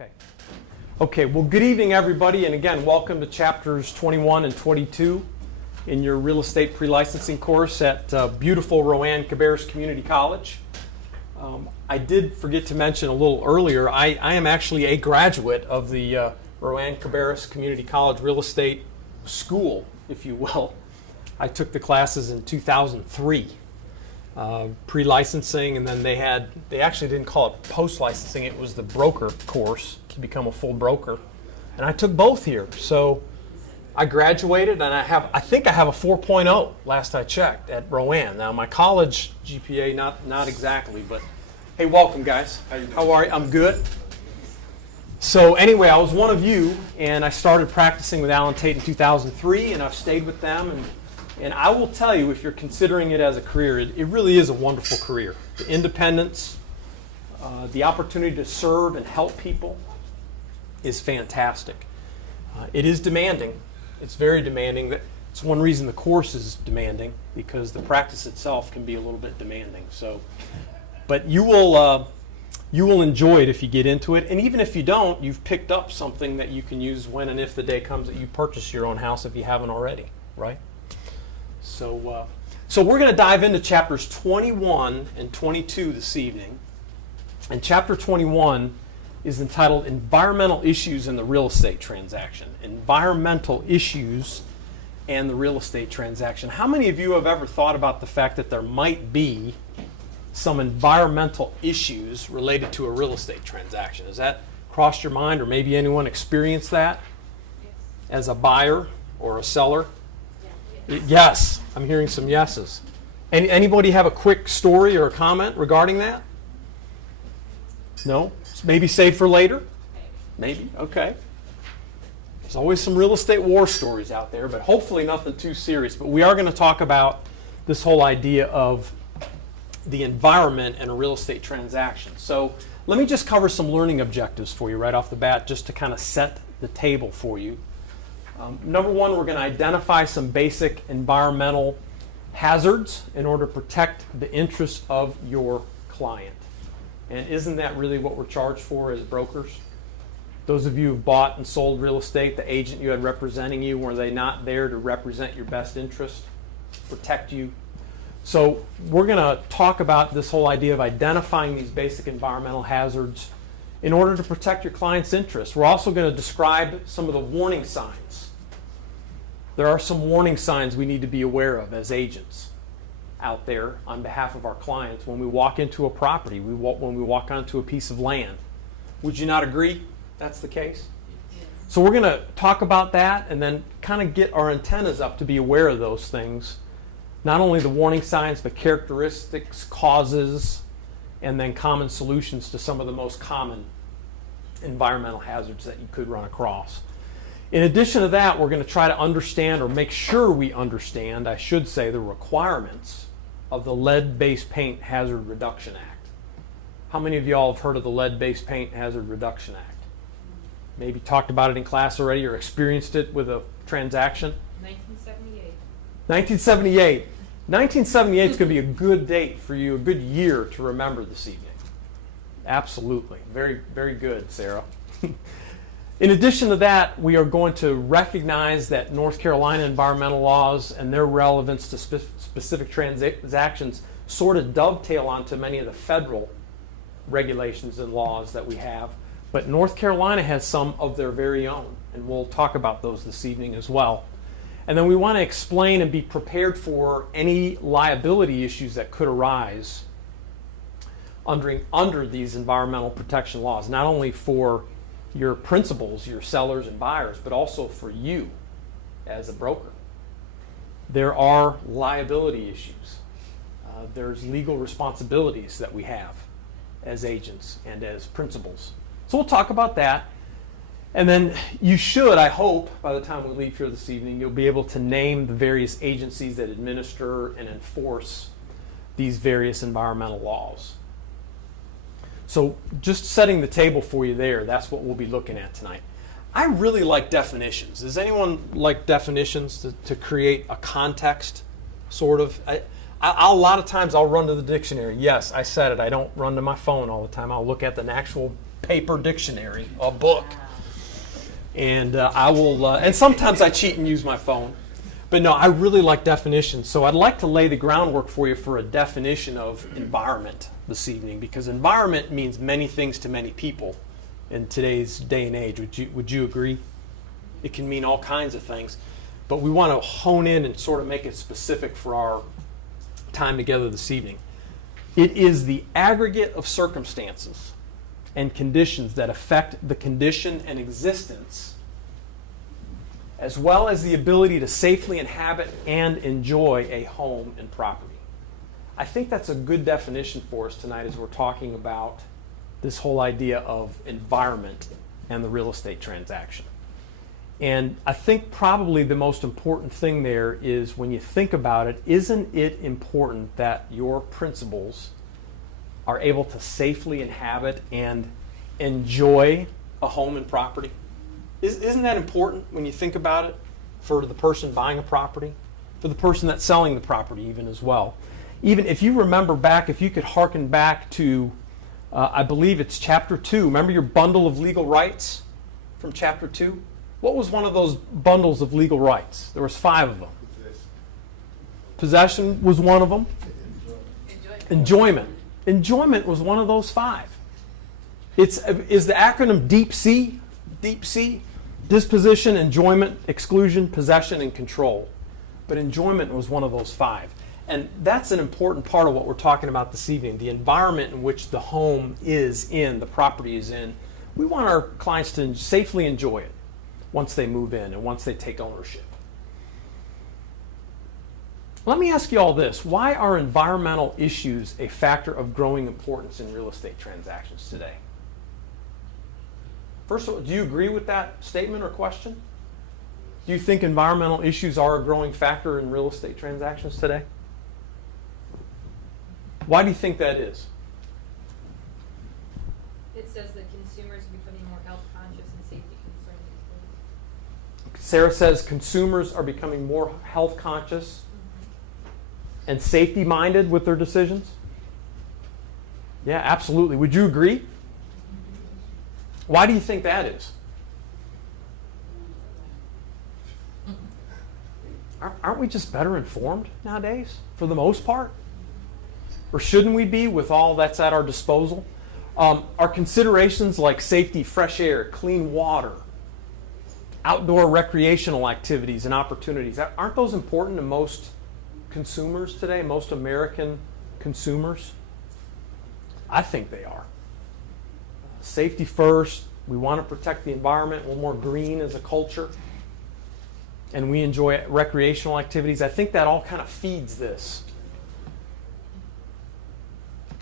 Okay. Okay, well, good evening, everybody, and again, welcome to chapters 21 and 22 in your real estate pre-licensing course at beautiful Rowan Cabarrus Community College. I did forget to mention a little earlier, I am actually a graduate of the Rowan Cabarrus Community College Real Estate School, if you will. I took the classes in 2003. Pre-licensing, and then they actually didn't call it post-licensing, it was the broker course to become a full broker. And I took both here. So I graduated, and I think I have a 4.0 last I checked at Rowan. Now my college GPA, not exactly, but hey, welcome guys. How are you? I'm good. So anyway, I was one of you, and I started practicing with Allen Tate in 2003, and I've stayed with them. And I will tell you, if you're considering it as a career, it really is a wonderful career. The independence, the opportunity to serve and help people is fantastic. It is demanding. It's very demanding. It's one reason the course is demanding, because the practice itself can be a little bit demanding. So, but you will enjoy it if you get into it. And even if you don't, you've picked up something that you can use when and if the day comes that you purchase your own house if you haven't already, right? So we're going to dive into chapters 21 and 22 this evening. And chapter 21 is entitled Environmental Issues in the Real Estate Transaction. Environmental Issues and the Real Estate Transaction. How many of you have ever thought about the fact that there might be some environmental issues related to a real estate transaction? Has that crossed your mind, or maybe anyone experienced that as a buyer or a seller? Yes, I'm hearing some yeses. Anybody have a quick story or a comment regarding that? No? Maybe save for later? Maybe, okay. There's always some real estate war stories out there, but hopefully nothing too serious. But we are going to talk about this whole idea of the environment and a real estate transaction. So let me just cover some learning objectives for you right off the bat, just to kind of set the table for you. Number one, we're going to identify some basic environmental hazards in order to protect the interests of your client. And isn't that really what we're charged for as brokers? Those of you who've bought and sold real estate, the agent you had representing you, were they not there to represent your best interest, protect you? So we're going to talk about this whole idea of identifying these basic environmental hazards in order to protect your client's interests. We're also going to describe some of the warning signs. There are some warning signs we need to be aware of as agents out there on behalf of our clients when we walk into a property, when we walk onto a piece of land. Would you not agree that's the case? Yes. So we're going to talk about that and then kind of get our antennas up to be aware of those things. Not only the warning signs, but characteristics, causes, and then common solutions to some of the most common environmental hazards that you could run across. In addition to that, we're going to try to understand, or make sure we understand, I should say, the requirements of the Lead-Based Paint Hazard Reduction Act. How many of y'all have heard of the Lead-Based Paint Hazard Reduction Act? Maybe talked about it in class already or experienced it with a transaction? 1978. 1978. 1978 is going to be a good date for you, a good year to remember this evening. Absolutely. Very, very good, Sarah. In addition to that, we are going to recognize that North Carolina environmental laws and their relevance to specific transactions sort of dovetail onto many of the federal regulations and laws that we have. But North Carolina has some of their very own, and we'll talk about those this evening as well. And then we want to explain and be prepared for any liability issues that could arise under these environmental protection laws, not only for your principals, your sellers and buyers, but also for you as a broker. There are liability issues. There's legal responsibilities that we have as agents and as principals. So we'll talk about that. And then you should, I hope, by the time we leave here this evening, you'll be able to name the various agencies that administer and enforce these various environmental laws. So just setting the table for you there, that's what we'll be looking at tonight. I really like definitions. Does anyone like definitions to create a context, sort of? A lot of times I'll run to the dictionary. Yes, I said it. I don't run to my phone all the time. I'll look at the actual paper dictionary, a book. And I will, and sometimes I cheat and use my phone. But no, I really like definitions. So I'd like to lay the groundwork for you for a definition of environment this evening, because environment means many things to many people in today's day and age. Would you agree? It can mean all kinds of things. But we want to hone in and sort of make it specific for our time together this evening. It is the aggregate of circumstances and conditions that affect the condition and existence, as well as the ability to safely inhabit and enjoy a home and property. I think that's a good definition for us tonight as we're talking about this whole idea of environment and the real estate transaction. And I think probably the most important thing there is, when you think about it, isn't it important that your principals are able to safely inhabit and enjoy a home and property? Isn't that important when you think about it, for the person buying a property, for the person that's selling the property even as well? Even if you remember back, if you could hearken back to, I believe it's chapter 2. Remember your bundle of legal rights from chapter 2? What was one of those bundles of legal rights? There was 5 of them. Possession was one of them. Enjoyment. Enjoyment was one of those 5. Is the acronym DEEP C? Deep C? Disposition, enjoyment, exclusion, possession, and control. But enjoyment was one of those 5. And that's an important part of what we're talking about this evening, the environment in which the home is in, the property is in. We want our clients to safely enjoy it once they move in and once they take ownership. Let me ask you all this. Why are environmental issues a factor of growing importance in real estate transactions today? First of all, do you agree with that statement or question? Do you think environmental issues are a growing factor in real estate transactions today? Why do you think that is? It says that consumers are becoming more health conscious and safety concerned these days. Sarah says consumers are becoming more health conscious and safety minded with their decisions. Yeah, absolutely. Would you agree? Why do you think that is? Aren't we just better informed nowadays, for the most part? Or shouldn't we be, with all that's at our disposal? Are considerations like safety, fresh air, clean water, outdoor recreational activities and opportunities, aren't those important to most consumers today, most American consumers? I think they are. Safety first. We want to protect the environment. We're more green as a culture. And we enjoy recreational activities. I think that all kind of feeds this.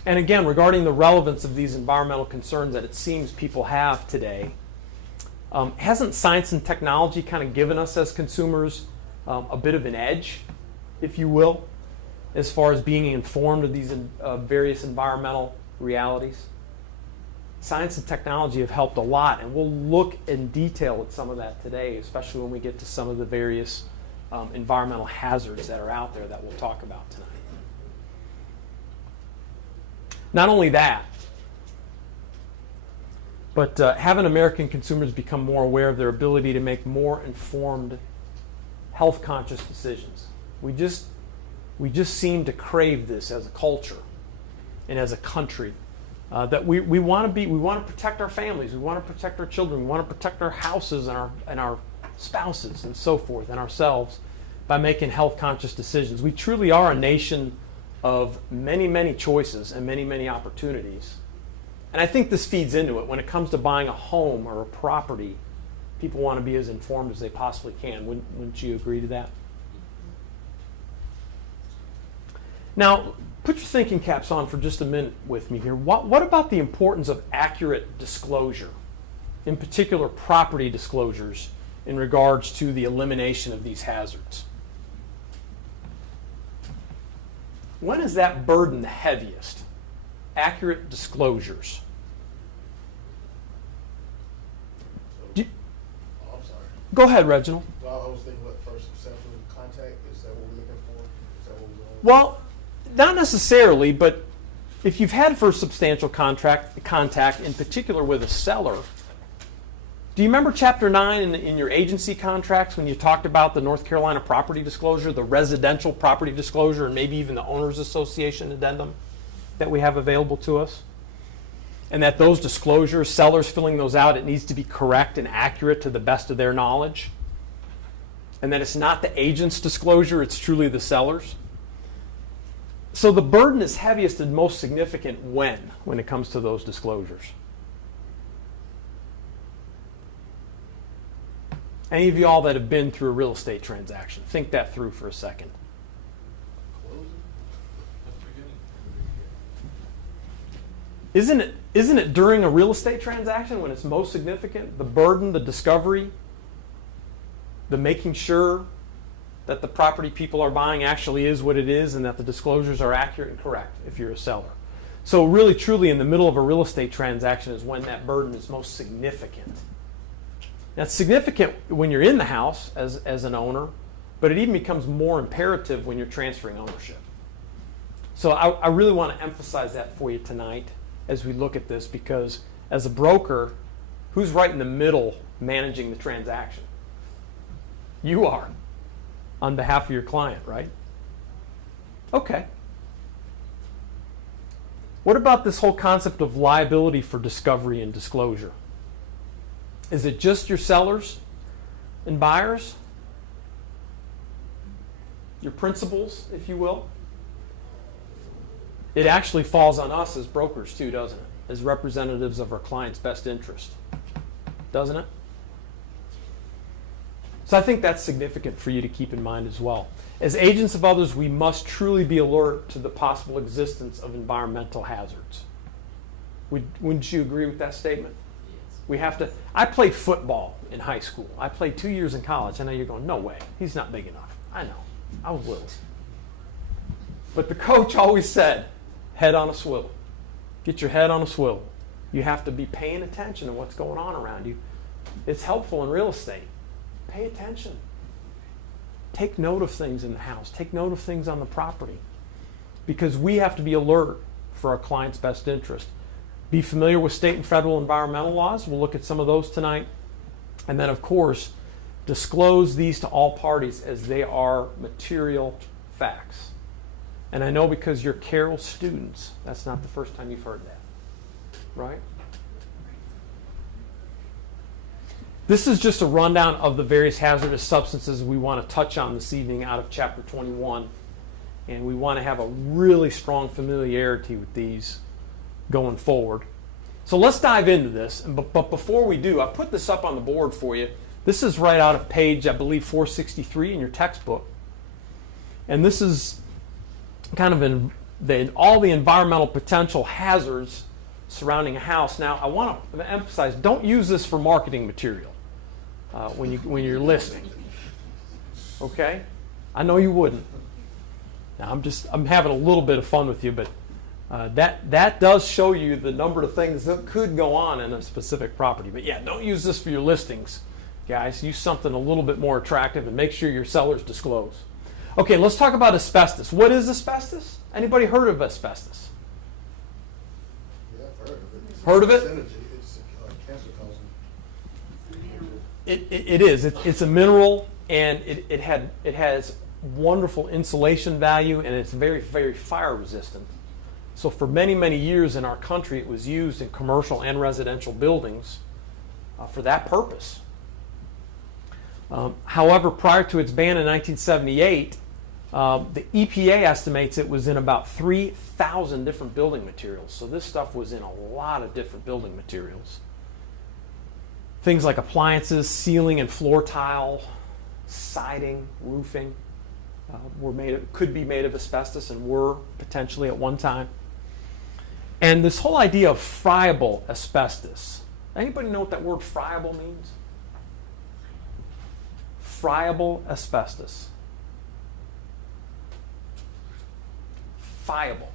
And again, regarding the relevance of these environmental concerns that it seems people have today, hasn't science and technology kind of given us as consumers a bit of an edge, if you will, as far as being informed of these various environmental realities? Science and technology have helped a lot, and we'll look in detail at some of that today, especially when we get to some of the various environmental hazards that are out there that we'll talk about tonight. Not only that, but having American consumers become more aware of their ability to make more informed, health-conscious decisions. We just seem to crave this as a culture and as a country. That we want to protect our families, we want to protect our children, we want to protect our houses and our spouses and so forth, and ourselves, by making health-conscious decisions. We truly are a nation of many, many choices and many, many opportunities. And I think this feeds into it. When it comes to buying a home or a property, people want to be as informed as they possibly can. Wouldn't you agree to that? Now, put your thinking caps on for just a minute with me here. What about the importance of accurate disclosure, in particular property disclosures, in regards to the elimination of these hazards? When is that burden the heaviest? Accurate disclosures. I'm sorry. Go ahead, Reginald. Well, I was thinking, what, first exception contact? Is that what we're looking for? Is that what we're doing? Well, not necessarily, but if you've had first substantial contact, in particular with a seller, do you remember Chapter 9 in your agency contracts when you talked about the North Carolina property disclosure, the residential property disclosure, and maybe even the Owners Association addendum that we have available to us? And that those disclosures, sellers filling those out, it needs to be correct and accurate to the best of their knowledge. And that it's not the agent's disclosure, it's truly the seller's. So the burden is heaviest and most significant when it comes to those disclosures. Any of y'all that have been through a real estate transaction, think that through for a second. Isn't it during a real estate transaction when it's most significant? The burden, the discovery, the making sure that the property people are buying actually is what it is and that the disclosures are accurate and correct if you're a seller. So really, truly, in the middle of a real estate transaction is when that burden is most significant. That's significant when you're in the house as an owner, but it even becomes more imperative when you're transferring ownership. So I really want to emphasize that for you tonight as we look at this, because as a broker, who's right in the middle managing the transaction? You are, on behalf of your client, right? Okay. What about this whole concept of liability for discovery and disclosure? Is it just your sellers and buyers? Your principals, if you will? It actually falls on us as brokers too, doesn't it? As representatives of our client's best interest. Doesn't it? So I think that's significant for you to keep in mind as well. As agents of others, we must truly be alert to the possible existence of environmental hazards. Wouldn't you agree with that statement? Yes. We have to. I played football in high school. I played 2 years in college. I know you're going, no way. He's not big enough. I know. I was little. But the coach always said, head on a swivel. Get your head on a swivel. You have to be paying attention to what's going on around you. It's helpful in real estate. Pay attention. Take note of things in the house. Take note of things on the property. Because we have to be alert for our client's best interest. Be familiar with state and federal environmental laws. We'll look at some of those tonight. And then, of course, disclose these to all parties as they are material facts. And I know because you're Carroll students, that's not the first time you've heard that. Right? This is just a rundown of the various hazardous substances we want to touch on this evening out of Chapter 21. And we want to have a really strong familiarity with these going forward. So let's dive into this. But before we do, I put this up on the board for you. This is right out of page, I believe, 463 in your textbook. And this is kind of all the environmental potential hazards surrounding a house. Now, I want to emphasize, don't use this for marketing material when you're listing. Okay? I know you wouldn't. Now, I'm having a little bit of fun with you, but that does show you the number of things that could go on in a specific property. But yeah, don't use this for your listings, guys. Use something a little bit more attractive and make sure your sellers disclose. Okay, let's talk about asbestos. What is asbestos? Anybody heard of asbestos? Yeah, I've heard of it. Heard of it? It's cancer causing. It is. It's a mineral, and it has wonderful insulation value, and it's very, very fire resistant. So for many, many years in our country, it was used in commercial and residential buildings for that purpose. However, prior to its ban in 1978, the EPA estimates it was in about 3,000 different building materials. So this stuff was in a lot of different building materials. Things like appliances, ceiling and floor tile, siding, roofing could be made of asbestos and were potentially at one time. And this whole idea of friable asbestos. Anybody know what that word friable means? Friable asbestos. Friable.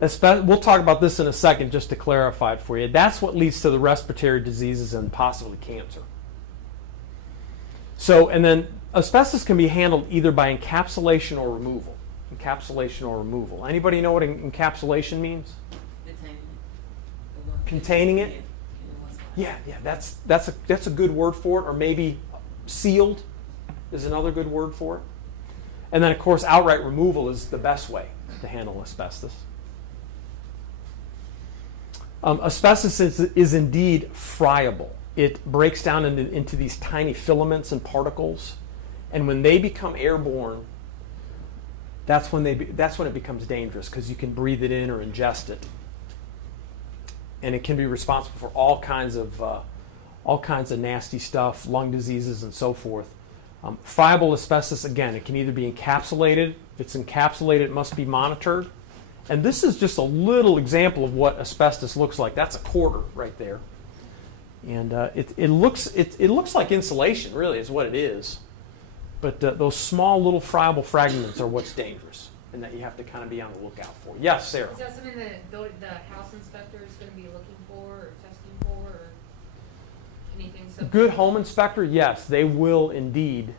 We'll talk about this in a second just to clarify it for you. That's what leads to the respiratory diseases and possibly cancer. So, and then asbestos can be handled either by encapsulation or removal. Encapsulation or removal. Anybody know what encapsulation means? Containing it? Yeah, that's a good word for it, or maybe sealed is another good word for it. And then, of course, outright removal is the best way to handle asbestos. Asbestos is indeed friable. It breaks down into these tiny filaments and particles, and when they become airborne, that's when it becomes dangerous, because you can breathe it in or ingest it, and it can be responsible for all kinds of nasty stuff, lung diseases, and so forth. Friable asbestos, again, it can either be encapsulated. If it's encapsulated, it must be monitored. And this is just a little example of what asbestos looks like. That's a quarter right there. And it looks like insulation, really, is what it is. But those small little friable fragments are what's dangerous, and that you have to kind of be on the lookout for. Yes, Sarah? Is that something that the house inspector is going to be looking for or testing for, or anything? Good home inspector, yes, they will indeed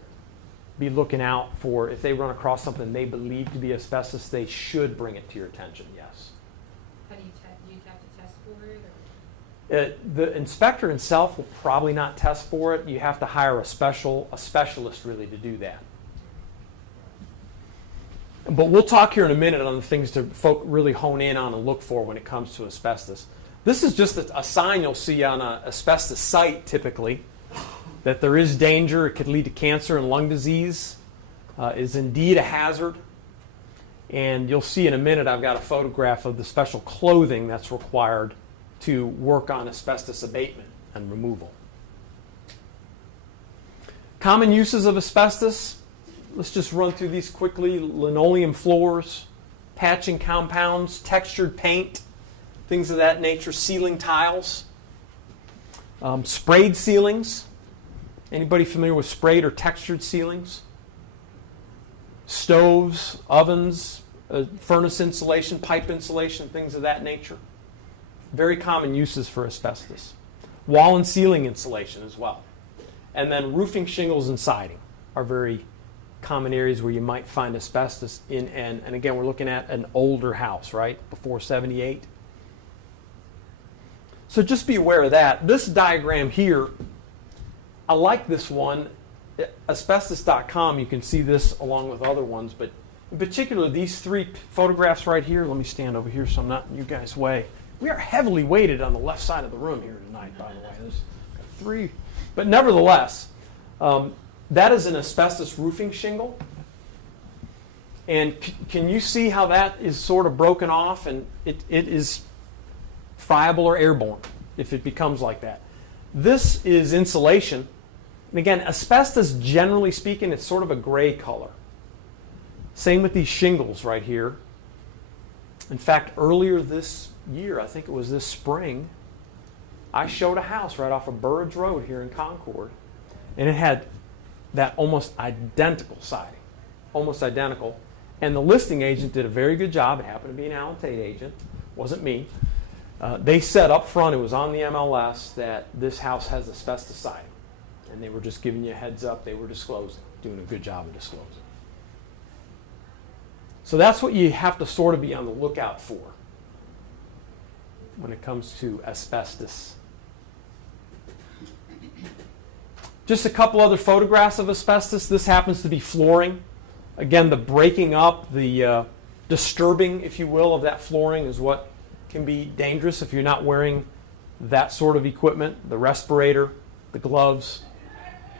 be looking out for, if they run across something they believe to be asbestos, they should bring it to your attention, yes. How do you have to test for it? Or? The inspector himself will probably not test for it. You have to hire a specialist really to do that. But we'll talk here in a minute on the things to really hone in on and look for when it comes to asbestos. This is just a sign you'll see on an asbestos site typically, that there is danger. It could lead to cancer and lung disease. Is indeed a hazard. And you'll see in a minute I've got a photograph of the special clothing that's required to work on asbestos abatement and removal. Common uses of asbestos. Let's just run through these quickly. Linoleum floors, patching compounds, textured paint, things of that nature, ceiling tiles, sprayed ceilings. Anybody familiar with sprayed or textured ceilings? Stoves, ovens, furnace insulation, pipe insulation, things of that nature. Very common uses for asbestos. Wall and ceiling insulation as well. And then roofing, shingles, and siding are very common areas where you might find asbestos in, and again, we're looking at an older house, right? Before 78. So just be aware of that. This diagram here, I like this one. Asbestos.com, you can see this along with other ones, but in particular, these three photographs right here, let me stand over here so I'm not in you guys' way. We are heavily weighted on the left side of the room here tonight, by the way. There's three. But nevertheless, that is an asbestos roofing shingle. And can you see how that is sort of broken off? And it is friable or airborne if it becomes like that. This is insulation. And again, asbestos, generally speaking, it's sort of a gray color. Same with these shingles right here. In fact, earlier this year, I think it was this spring, I showed a house right off of Burridge Road here in Concord. And it had that almost identical siding. Almost identical. And the listing agent did a very good job. It happened to be an Allen Tate agent. Wasn't me. They said up front, it was on the MLS, that this house has asbestos siding. And they were just giving you a heads up. They were disclosing, doing a good job of disclosing. So that's what you have to sort of be on the lookout for when it comes to asbestos. Just a couple other photographs of asbestos. This happens to be flooring. Again, the breaking up, the disturbing, if you will, of that flooring is what can be dangerous if you're not wearing that sort of equipment. The respirator, the gloves,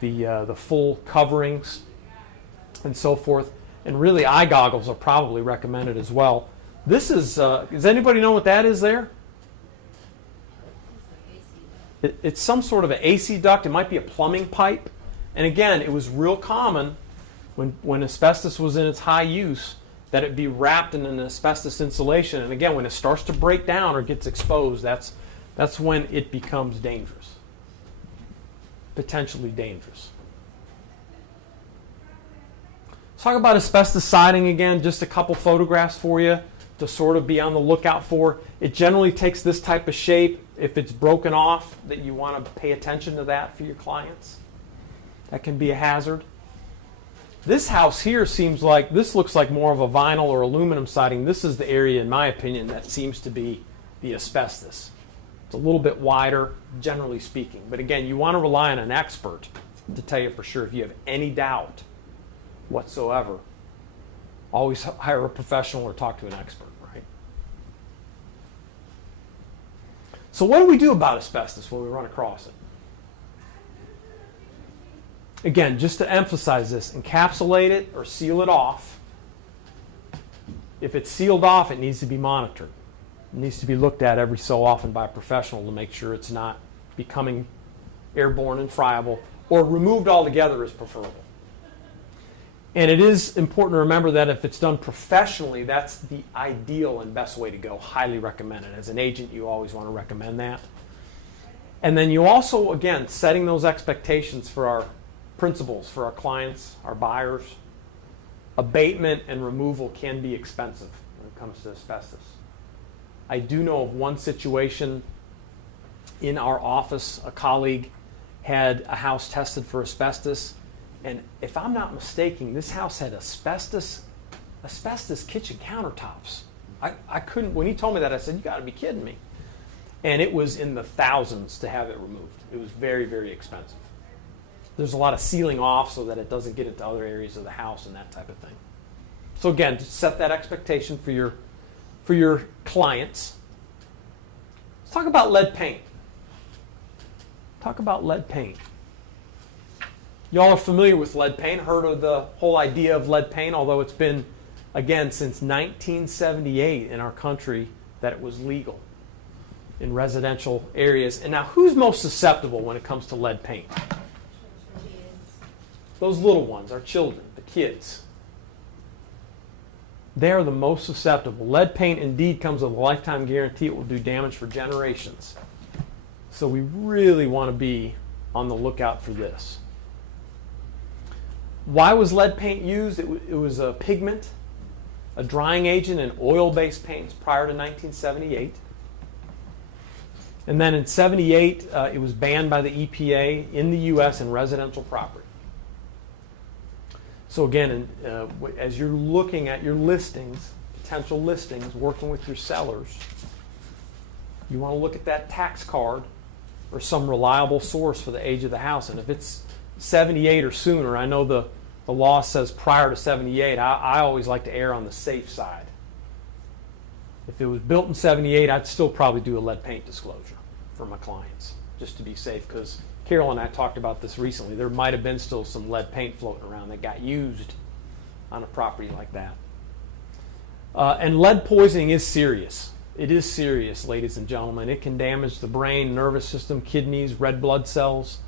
the full coverings, and so forth. And really, eye goggles are probably recommended as well. This is, does anybody know what that is there? It's some sort of an AC duct. It might be a plumbing pipe. And again, it was real common when asbestos was in its high use that it be wrapped in an asbestos insulation. And again, when it starts to break down or gets exposed, that's when it becomes dangerous. Potentially dangerous. Let's talk about asbestos siding again. Just a couple photographs for you to sort of be on the lookout for. It generally takes this type of shape. If it's broken off, that you want to pay attention to that for your clients. That can be a hazard. This house here seems like, this looks like more of a vinyl or aluminum siding. This is the area, in my opinion, that seems to be the asbestos. It's a little bit wider, generally speaking. But again, you want to rely on an expert to tell you for sure. If you have any doubt whatsoever, always hire a professional or talk to an expert, right? So what do we do about asbestos when we run across it? Again, just to emphasize this, encapsulate it or seal it off. If it's sealed off, it needs to be monitored. It needs to be looked at every so often by a professional to make sure it's not becoming airborne and friable, or removed altogether is preferable. And it is important to remember that if it's done professionally, that's the ideal and best way to go. Highly recommend it. As an agent, you always want to recommend that. And then you also, again, setting those expectations for our principals, for our clients, our buyers. Abatement and removal can be expensive when it comes to asbestos. I do know of one situation in our office. A colleague had a house tested for asbestos, and if I'm not mistaken, this house had asbestos kitchen countertops. I couldn't, when he told me that, I said, you got to be kidding me. And it was in the thousands to have it removed. It was very, very expensive. There's a lot of sealing off so that it doesn't get into other areas of the house and that type of thing. So again, to set that expectation for your clients. Let's talk about lead paint. Talk about lead paint. Y'all are familiar with lead paint, heard of the whole idea of lead paint, although it's been, again, since 1978 in our country that it was legal in residential areas. And now, who's most susceptible when it comes to lead paint? Those little ones, our children, the kids. They are the most susceptible. Lead paint indeed comes with a lifetime guarantee. It will do damage for generations. So we really want to be on the lookout for this. Why was lead paint used? It was a pigment, a drying agent in oil-based paints prior to 1978. And then in 78, it was banned by the EPA in the U.S. in residential property. So again, as you're looking at your listings, potential listings, working with your sellers, you want to look at that tax card or some reliable source for the age of the house. And if it's 78 or sooner, I know the law says prior to 78. I always like to err on the safe side. If it was built in 78, I'd still probably do a lead paint disclosure for my clients, just to be safe, because Carol and I talked about this recently. There might have been still some lead paint floating around that got used on a property like that. And lead poisoning is serious. It is serious, ladies and gentlemen. It can damage the brain, nervous system, kidneys, red blood cells.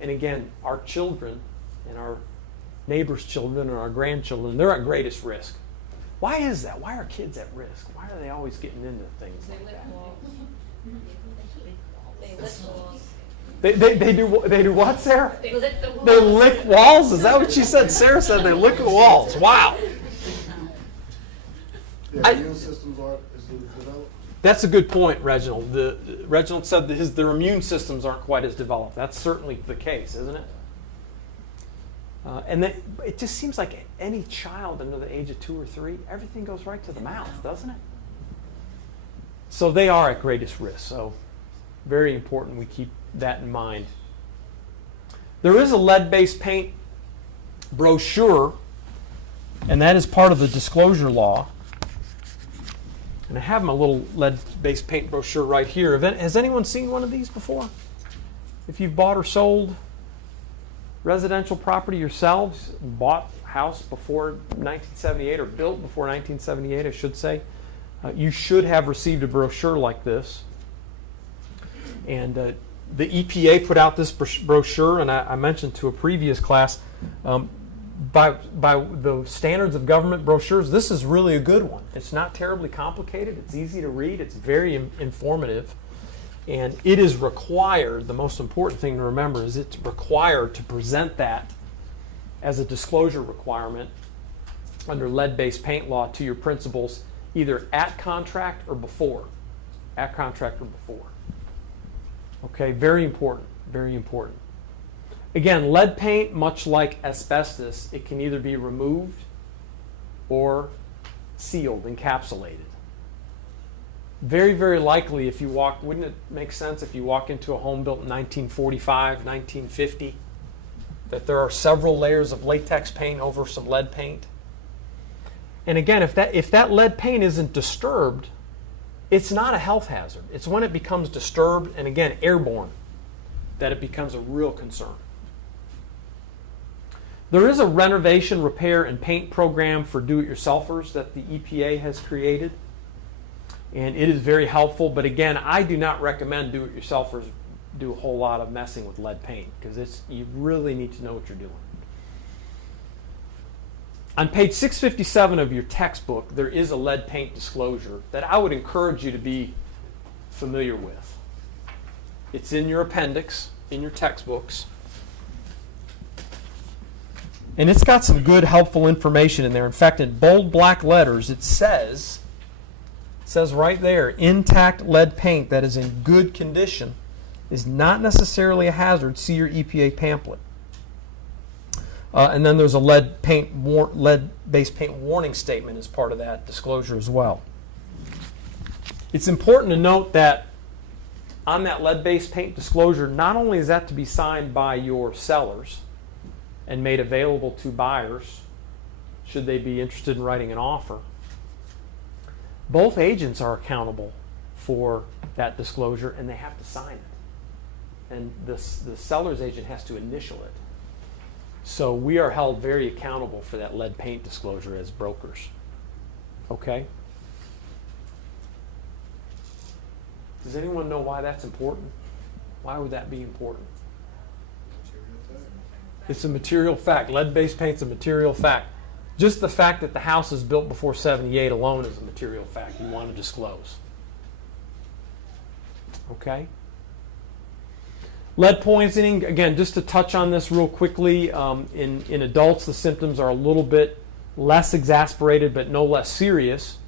And again, our children and our neighbors' children and our grandchildren, they're at greatest risk. Why is that? Why are kids at risk? Why are they always getting into things They like lick that? walls. They lick walls. They do what, Sarah? They lick the walls. They lick walls? Is that what she said? Sarah said they lick the walls. Wow. Their immune systems aren't as developed. That's a good point, Reginald. Reginald said that their immune systems aren't quite as developed. That's certainly the case, isn't it? And then it just seems like any child under the age of 2 or 3, everything goes right to the mouth, doesn't it? So they are at greatest risk. So very important we keep that in mind. There is a lead-based paint brochure, and that is part of the disclosure law. And I have my little lead-based paint brochure right here. Has anyone seen one of these before? If you've bought or sold residential property yourselves, bought a house before 1978 or built before 1978, I should say, you should have received a brochure like this. And the EPA put out this brochure, and I mentioned to a previous class, by the standards of government brochures, this is really a good one. It's not terribly complicated. It's easy to read. It's very informative. And it is required, the most important thing to remember is it's required to present that as a disclosure requirement under lead-based paint law to your principals, either at contract or before. At contract or before. Okay, very important, very important. Again, lead paint, much like asbestos, it can either be removed or sealed, encapsulated. Very, very likely if you walk, wouldn't it make sense if you walk into a home built in 1945, 1950, that there are several layers of latex paint over some lead paint? And again, if that lead paint isn't disturbed, it's not a health hazard. It's when it becomes disturbed and, again, airborne, that it becomes a real concern. There is a renovation, repair, and paint program for do-it-yourselfers that the EPA has created, and it is very helpful. But again, I do not recommend do-it-yourselfers do a whole lot of messing with lead paint, because you really need to know what you're doing. On page 657 of your textbook, there is a lead paint disclosure that I would encourage you to be familiar with. It's in your appendix, in your textbooks. And it's got some good, helpful information in there. In fact, in bold black letters, it says right there, intact lead paint that is in good condition is not necessarily a hazard. See your EPA pamphlet. And then there's a lead-based paint warning statement as part of that disclosure as well. It's important to note that on that lead-based paint disclosure, not only is that to be signed by your sellers and made available to buyers should they be interested in writing an offer, both agents are accountable for that disclosure, and they have to sign it. And the seller's agent has to initial it. So we are held very accountable for that lead paint disclosure as brokers. Okay? Does anyone know why that's important? Why would that be important? It's a material fact. Lead-based paint's a material fact. Just the fact that the house is built before 78 alone is a material fact you want to disclose. Okay? Lead poisoning, again, just to touch on this real quickly, in adults the symptoms are a little bit less exasperated but no less serious.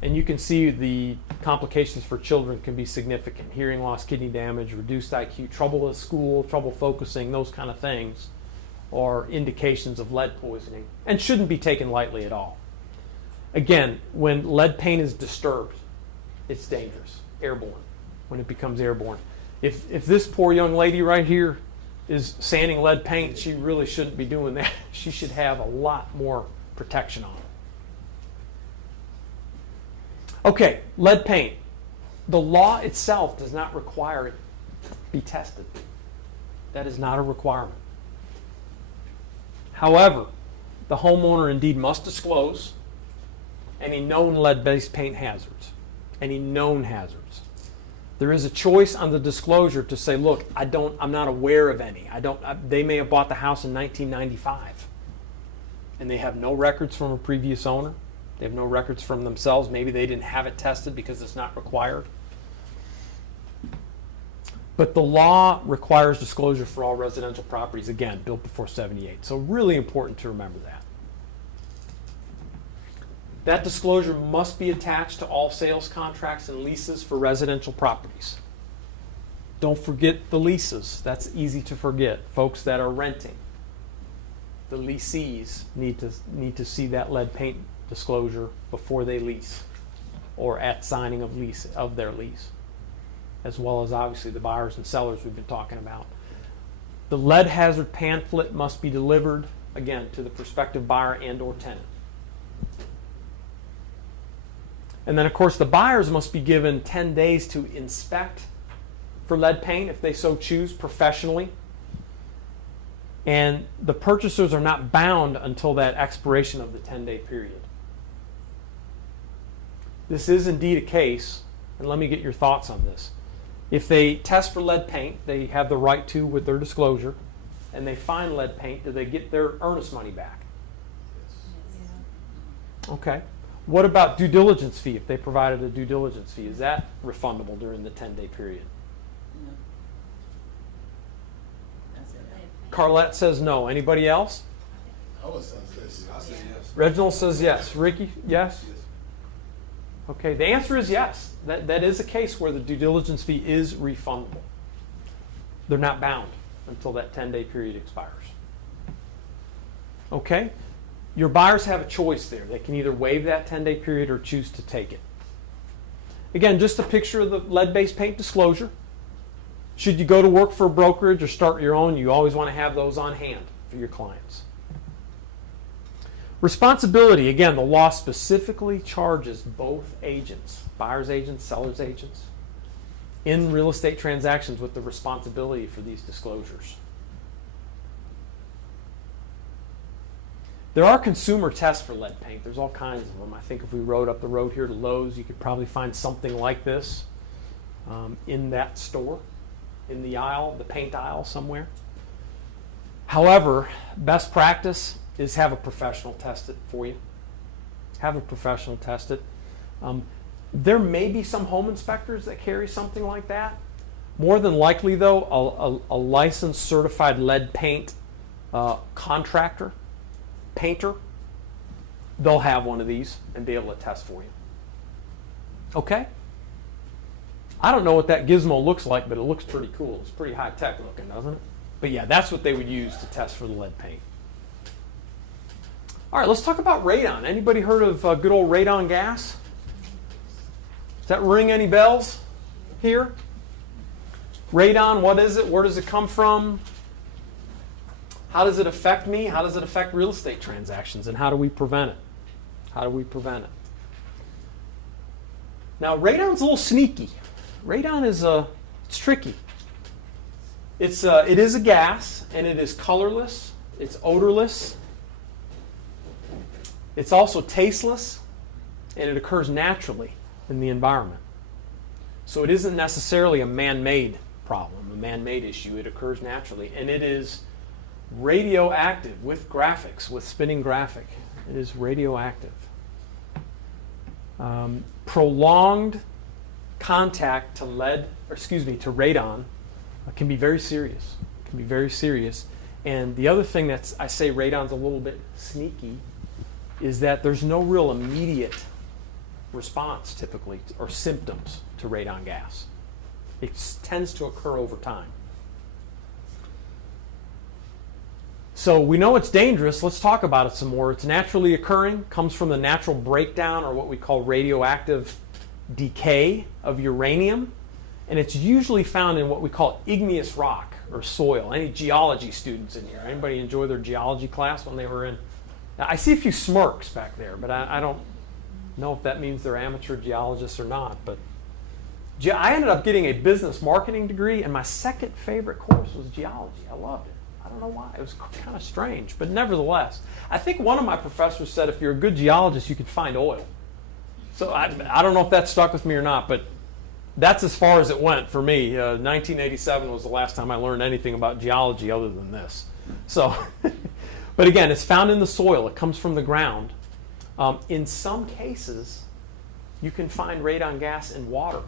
And you can see the complications for children can be significant. Hearing loss, kidney damage, reduced IQ, trouble at school, trouble focusing, those kind of things are indications of lead poisoning and shouldn't be taken lightly at all. Again, when lead paint is disturbed, it's dangerous, airborne, when it becomes airborne. If this poor young lady right here is sanding lead paint, she really shouldn't be doing that. She should have a lot more protection on it. Okay, lead paint. The law itself does not require it be tested. That is not a requirement. However, the homeowner indeed must disclose any known lead-based paint hazards, any known hazards. There is a choice on the disclosure to say, look, I'm not aware of any. They may have bought the house in 1995 and they have no records from a previous owner. They have no records from themselves. Maybe they didn't have it tested because it's not required. But the law requires disclosure for all residential properties, again, built before 78. So really important to remember that. That disclosure must be attached to all sales contracts and leases for residential properties. Don't forget the leases. That's easy to forget. Folks that are renting, the lessees need to see that lead paint disclosure before they lease or at signing of their lease, as well as obviously the buyers and sellers we've been talking about. The lead hazard pamphlet must be delivered, again, to the prospective buyer and or tenant. And then, of course, the buyers must be given 10 days to inspect for lead paint, if they so choose, professionally. And the purchasers are not bound until that expiration of the 10-day period. This is indeed a case, and let me get your thoughts on this. If they test for lead paint, they have the right to with their disclosure, and they find lead paint, do they get their earnest money back? Okay. What about due diligence fee? If they provided a due diligence fee, is that refundable during the 10-day period? No. That's it. Carlette says no. Anybody else? I would say yes. I say yes. Reginald says yes. Ricky, yes? Okay, the answer is yes. That is a case where the due diligence fee is refundable. They're not bound. until that 10-day period expires. Okay? Your buyers have a choice there. They can either waive that 10-day period or choose to take it. Again, just a picture of the lead-based paint disclosure. Should you go to work for a brokerage or start your own, you always want to have those on hand for your clients. Responsibility, again, the law specifically charges both agents, buyer's agents, seller's agents, in real estate transactions with the responsibility for these disclosures. There are consumer tests for lead paint. There's all kinds of them. I think if we rode up the road here to Lowe's, you could probably find something like this in that store, in the aisle, the paint aisle somewhere. However, best practice is have a professional test it for you. Have a professional test it. There may be some home inspectors that carry something like that. More than likely, though, a licensed certified lead paint contractor, painter, they'll have one of these and be able to test for you. Okay? I don't know what that gizmo looks like, but it looks pretty cool. It's pretty high-tech looking, doesn't it? But yeah, that's what they would use to test for the lead paint. All right, let's talk about radon. Anybody heard of good old radon gas? Does that ring any bells here? Radon, what is it? Where does it come from? How does it affect me? How does it affect real estate transactions? And how do we prevent it? How do we prevent it? Now, radon's a little sneaky. Radon is it's tricky. It is a gas, and it is colorless. It's odorless. It's also tasteless, and it occurs naturally in the environment. So it isn't necessarily a man-made problem, a man-made issue. It occurs naturally, and it is radioactive with graphics, with spinning graphic. It is radioactive. Prolonged contact to to radon can be very serious. Can be very serious. And the other thing that I say radon's a little bit sneaky is that there's no real immediate response typically or symptoms to radon gas. It tends to occur over time. So we know it's dangerous. Let's talk about it some more. It's naturally occurring, comes from the natural breakdown or what we call radioactive decay of uranium, and it's usually found in what we call igneous rock or soil. Any geology students in here? Anybody enjoy their geology class when they were in? Now, I see a few smirks back there, but I don't know if that means they're amateur geologists or not. But I ended up getting a business marketing degree, and my second favorite course was geology. I loved it. I don't know why. It was kind of strange, but nevertheless, I think one of my professors said if you're a good geologist, you could find oil. So I don't know if that stuck with me or not, but that's as far as it went for me. 1987 was the last time I learned anything about geology other than this. So, but again, it's found in the soil. It comes from the ground. In some cases, you can find radon gas in water,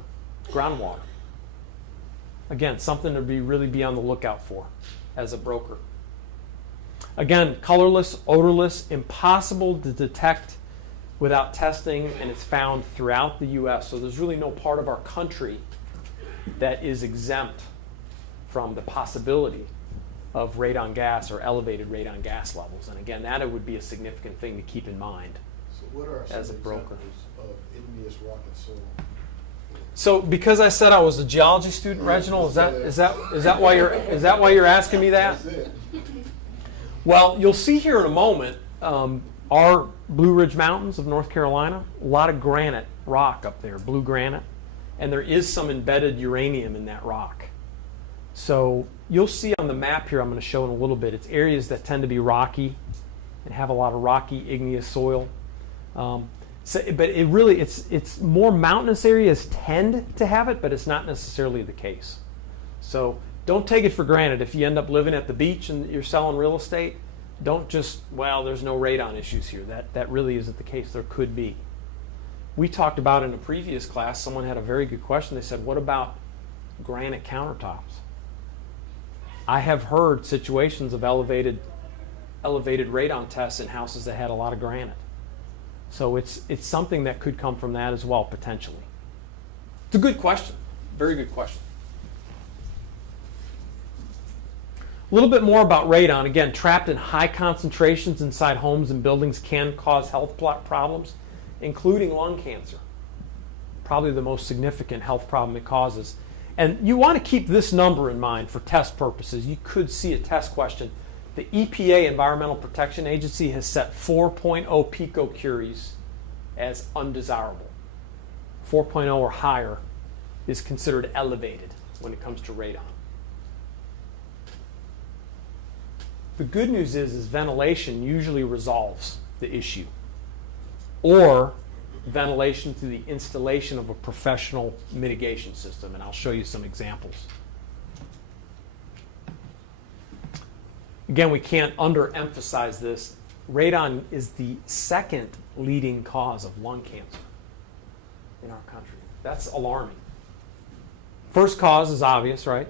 groundwater. Again, something to really be on the lookout for as a broker. Again, colorless, odorless, impossible to detect without testing, and it's found throughout the U.S. So there's really no part of our country that is exempt from the possibility of radon gas or elevated radon gas levels. And again, that would be a significant thing to keep in mind. So what are some As a broker. examples of igneous rock and soil? So because I said I was a geology student, Reginald, is that why you're asking me that? That's it. Well, you'll see here in a moment our Blue Ridge Mountains of North Carolina, a lot of granite rock up there, blue granite, and there is some embedded uranium in that rock. So you'll see on the map here I'm going to show in a little bit, it's areas that tend to be rocky and have a lot of rocky igneous soil. But it's more mountainous areas tend to have it, but it's not necessarily the case. So don't take it for granted. If you end up living at the beach and you're selling real estate, don't just, there's no radon issues here. That really isn't the case. There could be. We talked about in a previous class, someone had a very good question. They said, what about granite countertops? I have heard situations of elevated radon tests in houses that had a lot of granite. So it's something that could come from that as well, potentially. It's a good question. Very good question. A little bit more about radon. Again, trapped in high concentrations inside homes and buildings can cause health problems, including lung cancer. Probably the most significant health problem it causes. And you want to keep this number in mind for test purposes. You could see a test question. The EPA, Environmental Protection Agency, has set 4.0 picocuries as undesirable. 4.0 or higher is considered elevated when it comes to radon. The good news is ventilation usually resolves the issue, or ventilation through the installation of a professional mitigation system, and I'll show you some examples. Again, we can't underemphasize this. Radon is the second leading cause of lung cancer in our country. That's alarming. First cause is obvious, right?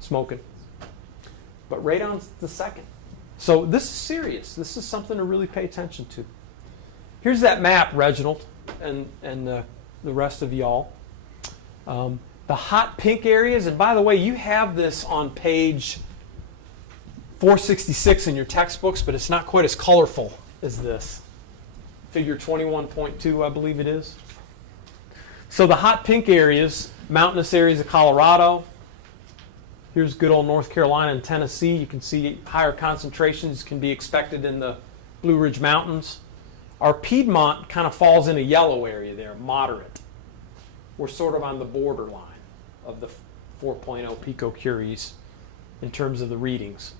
Smoking. But radon's the second. So this is serious. This is something to really pay attention to. Here's that map, Reginald, and the rest of y'all. The hot pink areas, and by the way, you have this on page 466 in your textbooks, but it's not quite as colorful as this. Figure 21.2, I believe it is. So the hot pink areas, mountainous areas of Colorado. Here's good old North Carolina and Tennessee. You can see higher concentrations can be expected in the Blue Ridge Mountains. Our Piedmont kind of falls in a yellow area there, moderate. We're sort of on the borderline of the 4.0 picocuries in terms of the readings.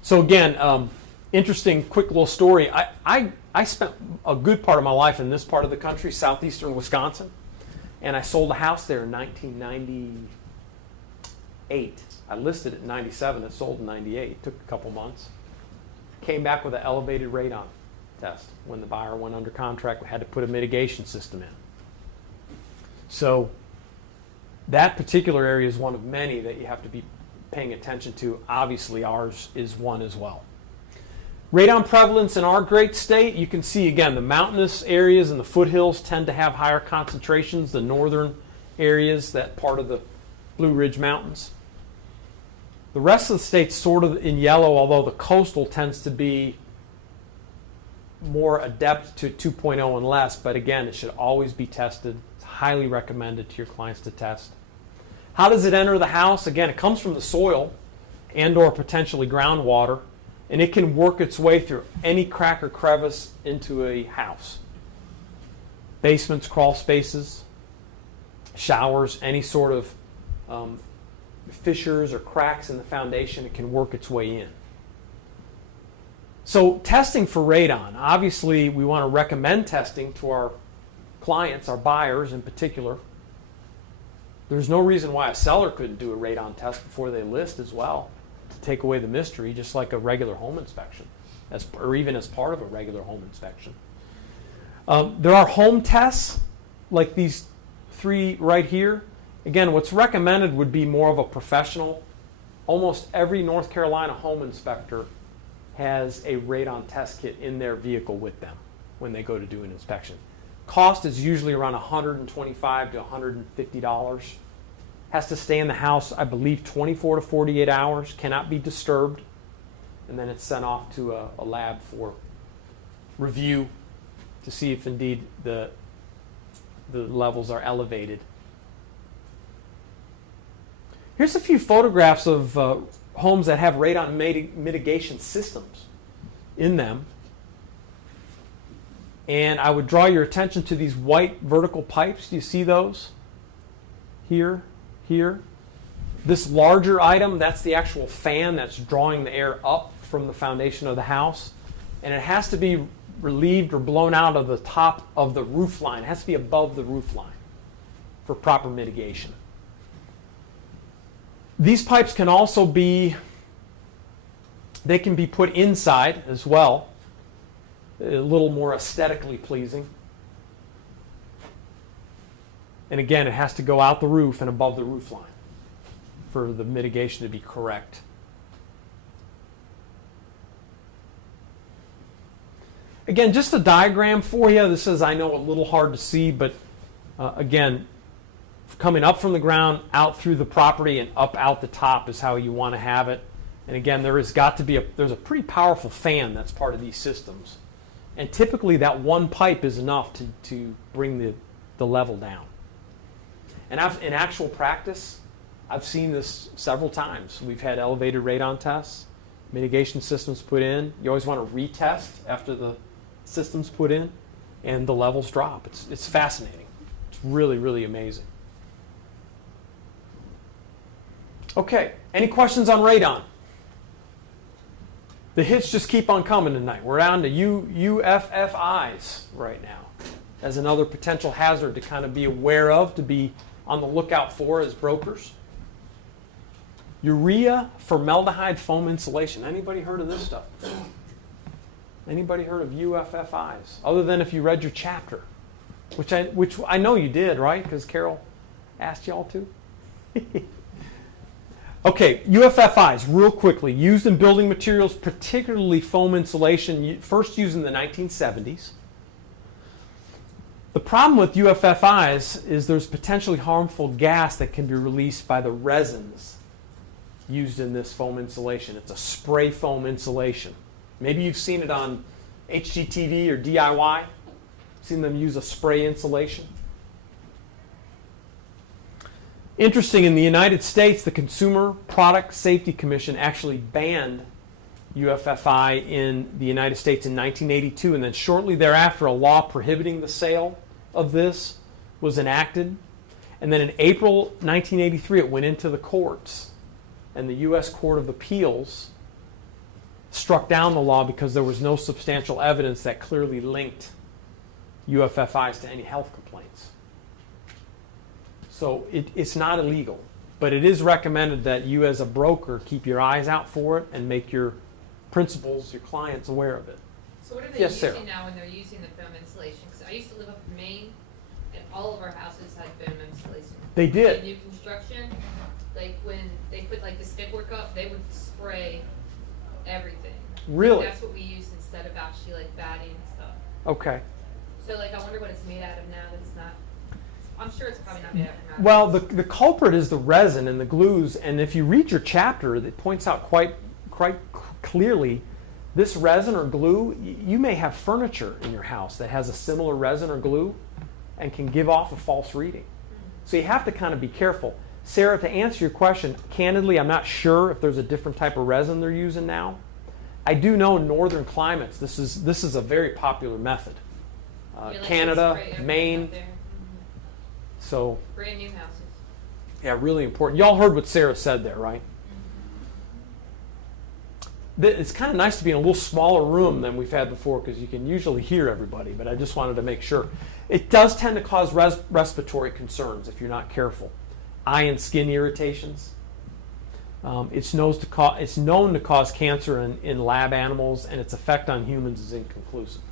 So again, interesting, quick little story. I spent a good part of my life in this part of the country, southeastern Wisconsin, and I sold a house there in 1998. I listed it in 97, it sold in 98. It took a couple months. Came back with an elevated radon test. When the buyer went under contract, we had to put a mitigation system in. So that particular area is one of many that you have to be paying attention to. Obviously, ours is one as well. Radon prevalence in our great state, you can see again the mountainous areas and the foothills tend to have higher concentrations. The northern areas, that part of the Blue Ridge Mountains. The rest of the state's sort of in yellow, although the coastal tends to be more adept to 2.0 and less. But again, it should always be tested. It's highly recommended to your clients to test. How does it enter the house? Again, it comes from the soil and or potentially groundwater, and it can work its way through any crack or crevice into a house. Basements, crawl spaces, showers, any sort of fissures or cracks in the foundation, it can work its way in. So testing for radon, obviously we want to recommend testing to our clients, our buyers in particular. There's no reason why a seller couldn't do a radon test before they list as well, to take away the mystery, just like a regular home inspection, or even as part of a regular home inspection. There are home tests, like these three right here. Again, what's recommended would be more of a professional. Almost every North Carolina home inspector has a radon test kit in their vehicle with them when they go to do an inspection. Cost is usually around $125 to $150. Has to stay in the house, I believe, 24 to 48 hours, cannot be disturbed, and then it's sent off to a lab for review to see if indeed the levels are elevated. Here's a few photographs of homes that have radon mitigation systems in them. And I would draw your attention to these white vertical pipes. Do you see those? Here. This larger item, that's the actual fan that's drawing the air up from the foundation of the house. And it has to be relieved or blown out of the top of the roof line. It has to be above the roof line for proper mitigation. These pipes can also be, they can be put inside as well, a little more aesthetically pleasing. And again, it has to go out the roof and above the roof line for the mitigation to be correct. Again, just a diagram for you. This is, I know, a little hard to see, but again, coming up from the ground, out through the property, and up out the top is how you want to have it. And again, there's a pretty powerful fan that's part of these systems. And typically that one pipe is enough to bring the level down. And in actual practice, I've seen this several times. We've had elevated radon tests, mitigation systems put in. You always want to retest after the system's put in, and the levels drop. It's fascinating. It's really, really amazing. Okay, any questions on radon? The hits just keep on coming tonight. We're down to UFFIs right now as another potential hazard to kind of be aware of, to be on the lookout for as brokers. Urea formaldehyde foam insulation. Anybody heard of this stuff before? Anybody heard of UFFIs? Other than if you read your chapter, which I know you did, right? Because Carol asked y'all to. Okay, UFFIs, real quickly, used in building materials, particularly foam insulation, first used in the 1970s. The problem with UFFIs is there's potentially harmful gas that can be released by the resins used in this foam insulation. It's a spray foam insulation. Maybe you've seen it on HGTV or DIY, seen them use a spray insulation. Interesting, in the United States, the Consumer Product Safety Commission actually banned UFFI in the United States in 1982, and then shortly thereafter, a law prohibiting the sale of this was enacted. And then in April 1983, it went into the courts, and the U.S. Court of Appeals struck down the law because there was no substantial evidence that clearly linked UFFIs to any health complaints. So it's not illegal, but it is recommended that you as a broker keep your eyes out for it and make your principals, your clients, aware of it. So what are they Yes, using Sarah. now when they're using the foam insulation? Because I used to live up in Maine, and all of our houses had foam insulation. They did. In new construction, like when they put like the stickwork up, they would spray everything. Really? That's what we used instead of actually like batting and stuff. Okay. So like I wonder what it's made out of now. That's not. I'm sure it's probably not made out of metal. Well, the culprit is the resin and the glues, and if you read your chapter, it points out quite clearly this resin or glue, you may have furniture in your house that has a similar resin or glue and can give off a false reading. So you have to kind of be careful. Sarah, to answer your question, candidly, I'm not sure if there's a different type of resin they're using now. I do know in northern climates, this is a very popular method. You like to Canada, spray everything Maine. out there. So, Brand new houses. yeah, really important. Y'all heard what Sarah said there, right? It's kind of nice to be in a little smaller room than we've had before because you can usually hear everybody, but I just wanted to make sure. It does tend to cause respiratory concerns if you're not careful. Eye and skin irritations. It's known to cause cancer in lab animals, and its effect on humans is inconclusive.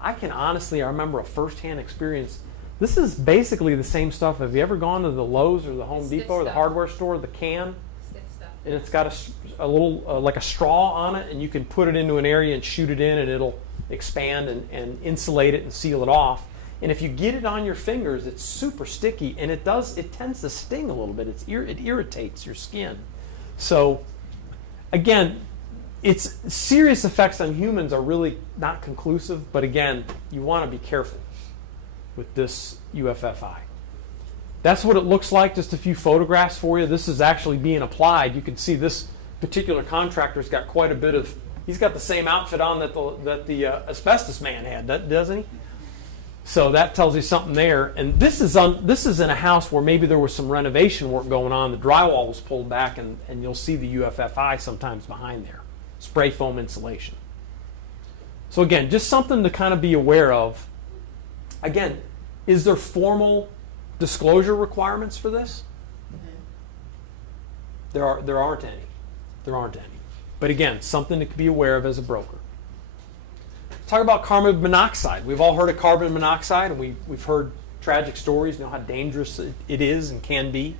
I remember a firsthand experience. This is basically the same stuff. Have you ever gone to the Lowe's or the Home It's Depot or the stuff. hardware store, the can? Stiff stuff. And it's got a little, like a straw on it, and you can put it into an area and shoot it in, and it'll expand and insulate it and seal it off. And if you get it on your fingers, it's super sticky, and it tends to sting a little bit. It irritates your skin. So, again, its serious effects on humans are really not conclusive, but again, you want to be careful with this UFFI. That's what it looks like, just a few photographs for you. This is actually being applied. You can see this particular contractor's got quite a bit of, he's got the same outfit on that the asbestos man had, doesn't he? So that tells you something there. And this is in a house where maybe there was some renovation work going on. The drywall was pulled back, and you'll see the UFFI sometimes behind there. Spray foam insulation. So again, just something to kind of be aware of. Again, is there formal disclosure requirements for this? There aren't any. There aren't any. But again, something to be aware of as a broker. Let's talk about carbon monoxide. We've all heard of carbon monoxide, and we've heard tragic stories, know how dangerous it is and can be.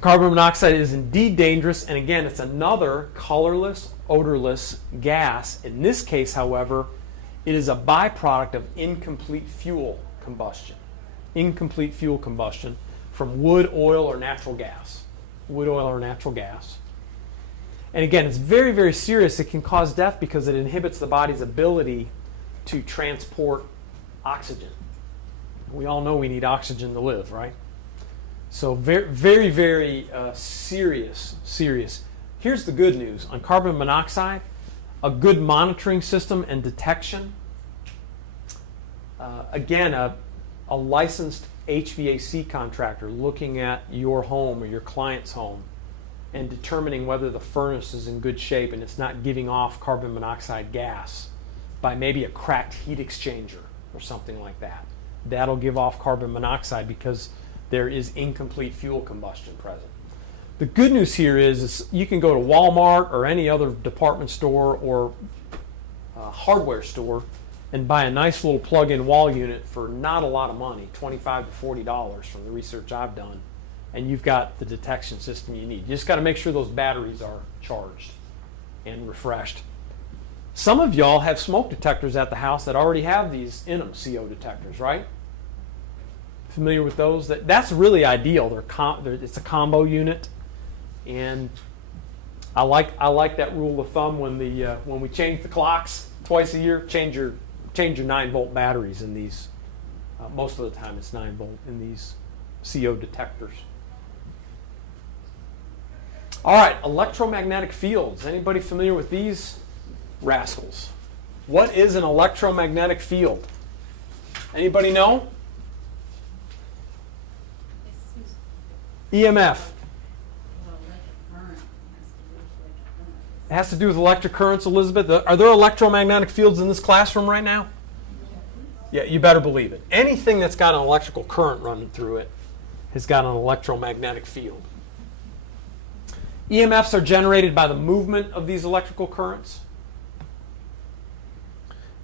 Carbon monoxide is indeed dangerous, and again, it's another colorless, odorless gas. In this case, however, it is a byproduct of incomplete fuel combustion. incomplete fuel combustion from wood, oil, or natural gas. Wood, oil, or natural gas. And again, it's very, very serious. It can cause death because it inhibits the body's ability to transport oxygen. We all know we need oxygen to live, right? So very, very, very serious. Here's the good news. On carbon monoxide, a good monitoring system and detection. Again, a licensed HVAC contractor looking at your home or your client's home and determining whether the furnace is in good shape and it's not giving off carbon monoxide gas by maybe a cracked heat exchanger or something like that. That'll give off carbon monoxide because there is incomplete fuel combustion present. The good news here is you can go to Walmart or any other department store or hardware store and buy a nice little plug-in wall unit for not a lot of money, $25 to $40 from the research I've done, and you've got the detection system you need. You just got to make sure those batteries are charged and refreshed. Some of y'all have smoke detectors at the house that already have these in them, CO detectors, right? Familiar with those? That's really ideal. It's a combo unit, and I like that rule of thumb when we change the clocks twice a year. Change your 9-volt batteries in these. Most of the time, it's 9-volt in these CO detectors. All right, electromagnetic fields. Anybody familiar with these rascals? What is an electromagnetic field? Anybody know? EMF. It has to do with electric currents, Elizabeth. Are there electromagnetic fields in this classroom right now? Yeah, you better believe it. Anything that's got an electrical current running through it has got an electromagnetic field. EMFs are generated by the movement of these electrical currents.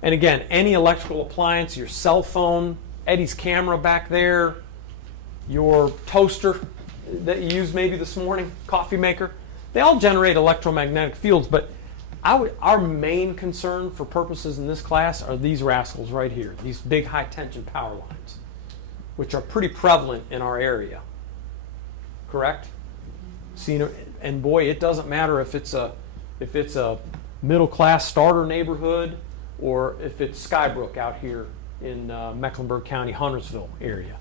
And again, any electrical appliance, your cell phone, Eddie's camera back there, your toaster that you used maybe this morning, coffee maker, they all generate electromagnetic fields, but our main concern for purposes in this class are these rascals right here, these big high tension power lines, which are pretty prevalent in our area. Correct? See, and boy, it doesn't matter if it's a middle class starter neighborhood or if it's Skybrook out here in Mecklenburg County, Huntersville area.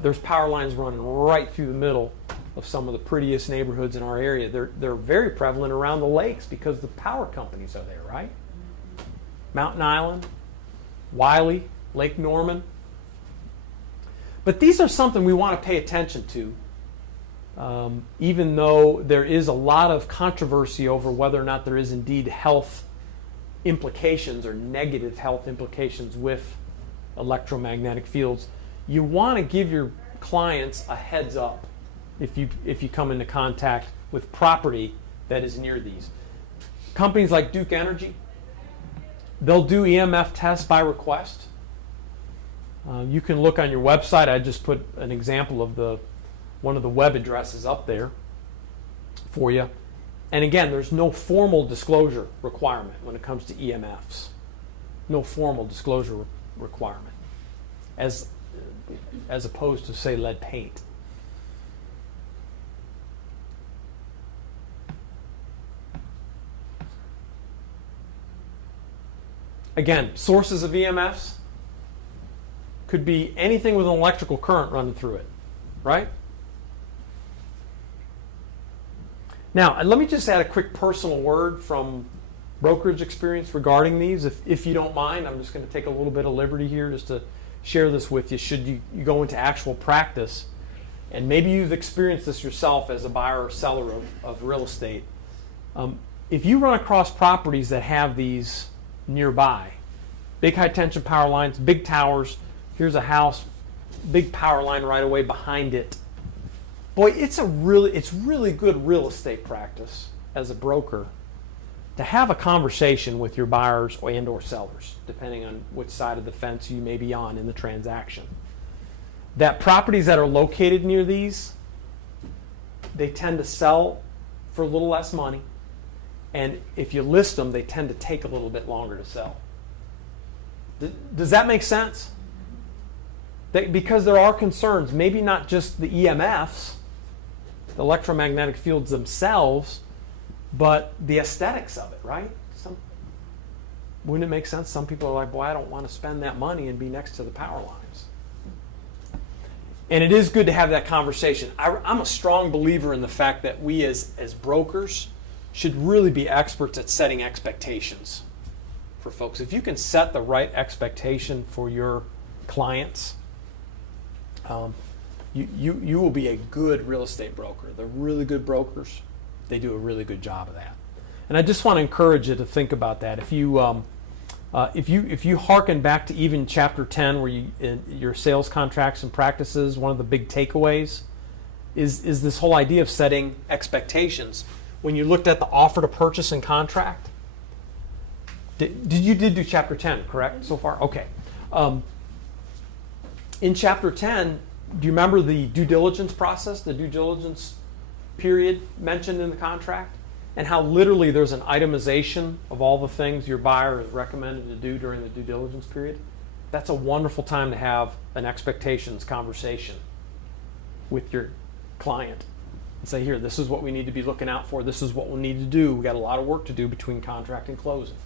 There's power lines running right through the middle of some of the prettiest neighborhoods in our area. They're very prevalent around the lakes because the power companies are there, right? Mountain Island, Wiley, Lake Norman. But these are something we want to pay attention to, even though there is a lot of controversy over whether or not there is indeed health implications or negative health implications with electromagnetic fields. You want to give your clients a heads up if you come into contact with property that is near these. Companies like Duke Energy, they'll do EMF tests by request. You can look on your website. I just put an example of one of the web addresses up there for you. And again, there's no formal disclosure requirement when it comes to EMFs. No formal disclosure requirement, as opposed to, say, lead paint. Again, sources of EMFs could be anything with an electrical current running through it, right? Now, let me just add a quick personal word from brokerage experience regarding these. If you don't mind, I'm just going to take a little bit of liberty here just to share this with you should you go into actual practice. And maybe you've experienced this yourself as a buyer or seller of real estate. If you run across properties that have these nearby, big high tension power lines, big towers, here's a house, big power line right away behind it. Boy, it's really good real estate practice as a broker to have a conversation with your buyers and or sellers, depending on which side of the fence you may be on in the transaction. That properties that are located near these, they tend to sell for a little less money. And if you list them, they tend to take a little bit longer to sell. Does that make sense? Because there are concerns, maybe not just the EMFs, the electromagnetic fields themselves, but the aesthetics of it, right? Wouldn't it make sense? Some people are like, boy, I don't want to spend that money and be next to the power lines. And it is good to have that conversation. I'm a strong believer in the fact that we as brokers should really be experts at setting expectations for folks. If you can set the right expectation for your clients, you will be a good real estate broker. They're really good brokers. They do a really good job of that. And I just want to encourage you to think about that. If you hearken back to even chapter 10, where in your sales contracts and practices, one of the big takeaways is this whole idea of setting expectations. When you looked at the offer to purchase and contract, did you do chapter 10, correct, so far? Okay. In chapter 10, do you remember the due diligence process, the due diligence period mentioned in the contract? And how literally there's an itemization of all the things your buyer is recommended to do during the due diligence period? That's a wonderful time to have an expectations conversation with your client. And say, here, this is what we need to be looking out for. This is what we'll need to do. We've got a lot of work to do between contract and closing.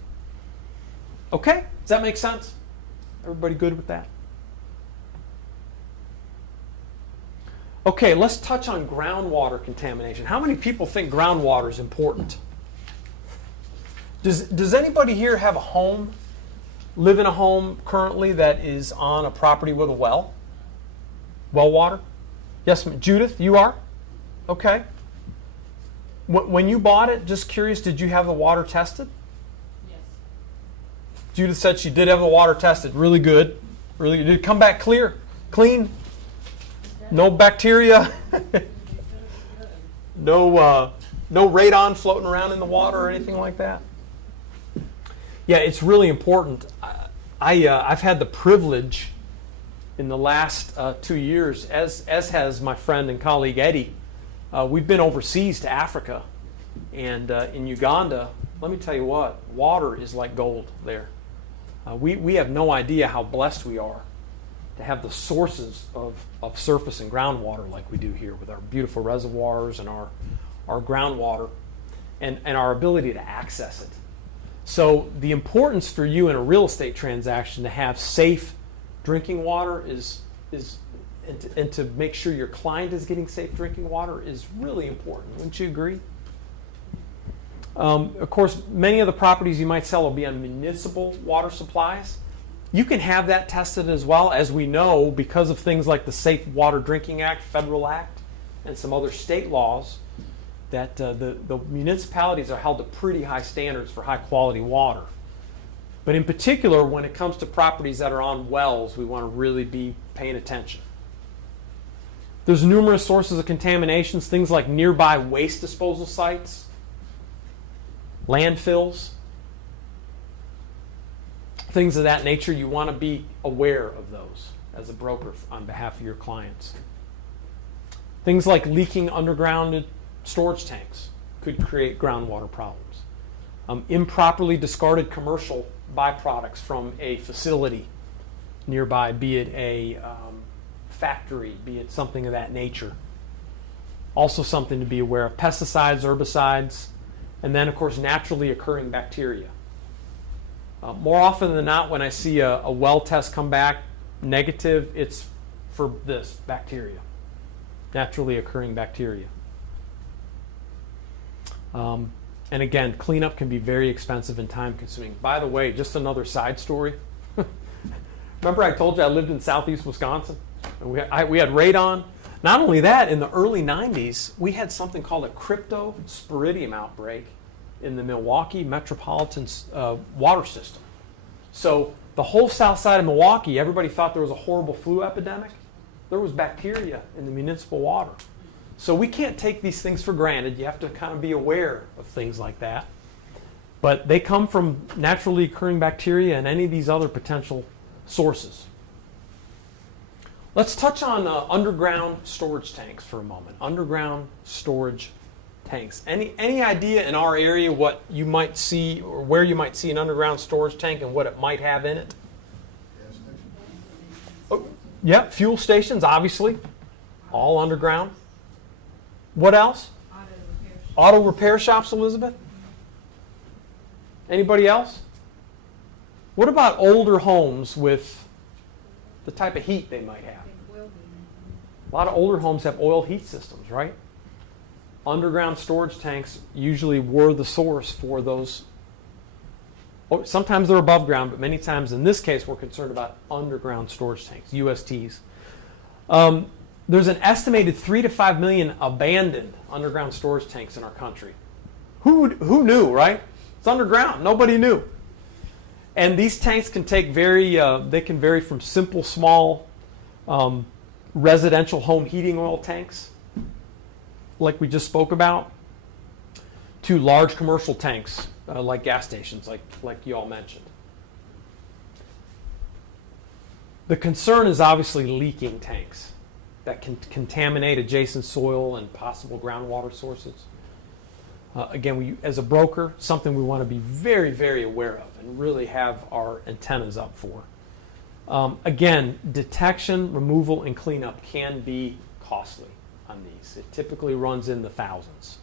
Okay? Does that make sense? Everybody good with that? Okay, let's touch on groundwater contamination. How many people think groundwater is important? Does anybody here have a home, live in a home currently that is on a property with a well? Well water? Yes, Judith, you are? Okay. When you bought it, just curious, did you have the water tested? Yes. Judith said she did have the water tested. Really good. Really good. Did it come back clear? Clean? No bacteria? No radon floating around in the water or anything like that? Yeah, it's really important. I've had the privilege in the last 2 years, as has my friend and colleague Eddie. We've been overseas to Africa, and in Uganda, let me tell you what, water is like gold there. We have no idea how blessed we are to have the sources of surface and groundwater like we do here with our beautiful reservoirs and our groundwater and our ability to access it. So the importance for you in a real estate transaction to have safe drinking water and to make sure your client is getting safe drinking water is really important. Wouldn't you agree? Of course, many of the properties you might sell will be on municipal water supplies. You can have that tested as well, as we know, because of things like the Safe Water Drinking Act, Federal Act, and some other state laws, that the municipalities are held to pretty high standards for high quality water. But in particular, when it comes to properties that are on wells, we want to really be paying attention. There's numerous sources of contaminations, things like nearby waste disposal sites, landfills, things of that nature. You want to be aware of those as a broker on behalf of your clients. Things like leaking underground storage tanks could create groundwater problems. Improperly discarded commercial byproducts from a facility nearby, be it a factory, be it something of that nature. Also something to be aware of. Pesticides, herbicides, and then of course naturally occurring bacteria. More often than not, when I see a well test come back negative, it's for this bacteria, naturally occurring bacteria. And again, cleanup can be very expensive and time consuming. By the way, just another side story. Remember I told you I lived in southeast Wisconsin? And we had radon. Not only that, in the early 90s, we had something called a cryptosporidium outbreak in the Milwaukee metropolitan water system. So the whole south side of Milwaukee, everybody thought there was a horrible flu epidemic. There was bacteria in the municipal water. So we can't take these things for granted. You have to kind of be aware of things like that. But they come from naturally occurring bacteria and any of these other potential sources. Let's touch on underground storage tanks for a moment. Underground storage tanks. Any idea in our area what you might see or where you might see an underground storage tank and what it might have in it? Gas station. Oh, Yep, fuel stations, obviously, all underground. What else? Auto repair shop. Auto repair shops, Elizabeth? Anybody else? What about older homes with the type of heat they might have? Big oil beam. A lot of older homes have oil heat systems, right? Underground storage tanks usually were the source for those. Oh, sometimes they're above ground, but many times in this case we're concerned about underground storage tanks, USTs. There's an estimated 3 to 5 million abandoned underground storage tanks in our country. Who knew, right? It's underground. Nobody knew. And these tanks can take they can vary from simple, small residential home heating oil tanks, like we just spoke about, to large commercial tanks, like gas stations, like you all mentioned. The concern is obviously leaking tanks that can contaminate adjacent soil and possible groundwater sources. Again, as a broker, something we want to be very, very aware of and really have our antennas up for. Again, detection, removal, and cleanup can be costly on these. It typically runs in the thousands.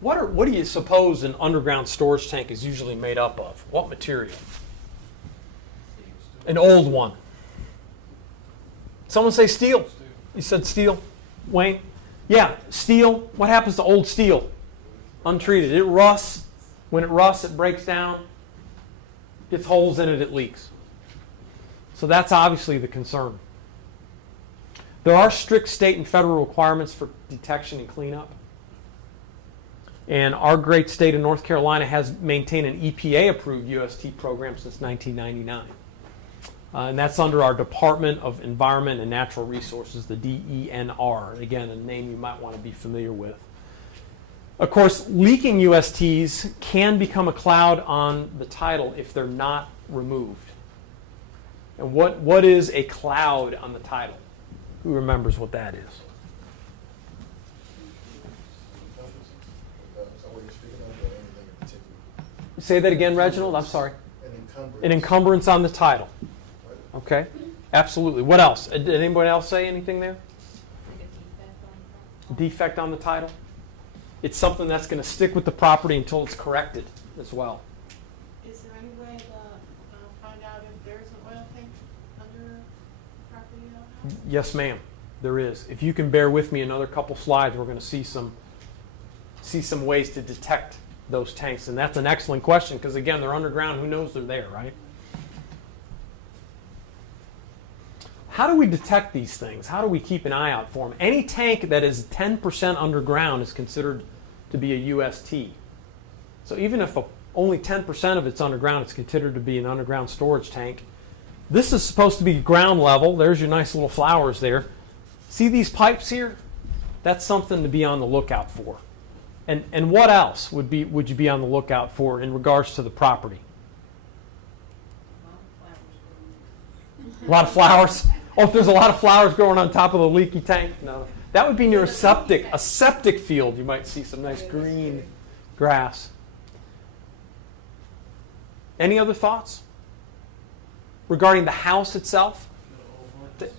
What do you suppose an underground storage tank is usually made up of? What material? An old one. Someone say steel. You said steel, Wayne? Yeah, steel. What happens to old steel? Untreated. It rusts. When it rusts, it breaks down. Gets holes in it, it leaks. So that's obviously the concern. There are strict state and federal requirements for detection and cleanup. And our great state of North Carolina has maintained an EPA-approved UST program since 1999. And that's under our Department of Environment and Natural Resources, the DENR. Again, a name you might want to be familiar with. Of course, leaking USTs can become a cloud on the title if they're not removed. And what is a cloud on the title? Who remembers what that is? Is that what you're speaking of, or anything in particular? Say that again, Reginald. I'm sorry. An encumbrance. An encumbrance on the title. Right. Okay, absolutely. What else? Did anybody else say anything there? Like a defect on the front. Defect on the title? It's something that's going to stick with the property until it's corrected as well. Is there any way to find out if there's an oil tank under property at all? Yes, ma'am. There is. If you can bear with me another couple slides, we're going to see some ways to detect those tanks. And that's an excellent question because, again, they're underground. Who knows they're there, right? How do we detect these things? How do we keep an eye out for them? Any tank that is 10% underground is considered to be a UST. So even if only 10% of it's underground, it's considered to be an underground storage tank. This is supposed to be ground level. There's your nice little flowers there. See these pipes here? That's something to be on the lookout for. And what else would you be on the lookout for in regards to the property? A lot of flowers. Oh, if there's a lot of flowers growing on top of the leaky tank? No. That would be near a septic field. You might see some nice green grass. Any other thoughts regarding the house itself? The